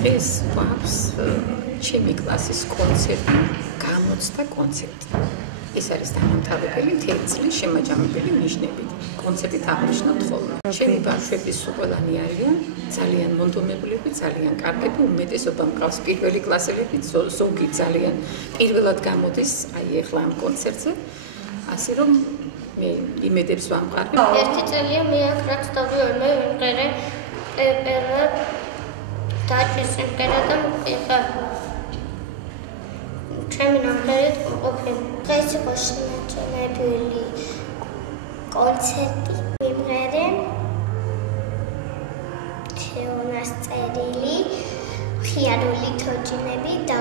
დღეს გვაქვს ჩემი კლასის კონცერტი, გამოცდა კონცერტი. ეს არის დამამთავრებელი 11 წლის შემაჯამებელი ნიშნებით. კონცერტით აღნიშნავთ ხოლმე. ჩემი ბავშვები სულ ყველანი არიან ძალიან მონდომებლები, ძალიან კარგები, უმეტესობა მყავს პირველი კლასელები, ზოგი ძალიან პირველად გამოდის აი ახლა ამ კონცერტზე. ასე რომ მე იმედებს ვამყარებ. ერთი წელია მე აქ რაც დავიორე ვიმღერე პეპერა დაჭის სიმღერა და ეხა ჩემი ნამღერით ყოფილი. დღეს იყო შემაჯამებელი კონცერტი. ვიმღერე თეონას წერილი, ხიარული თოჯინები და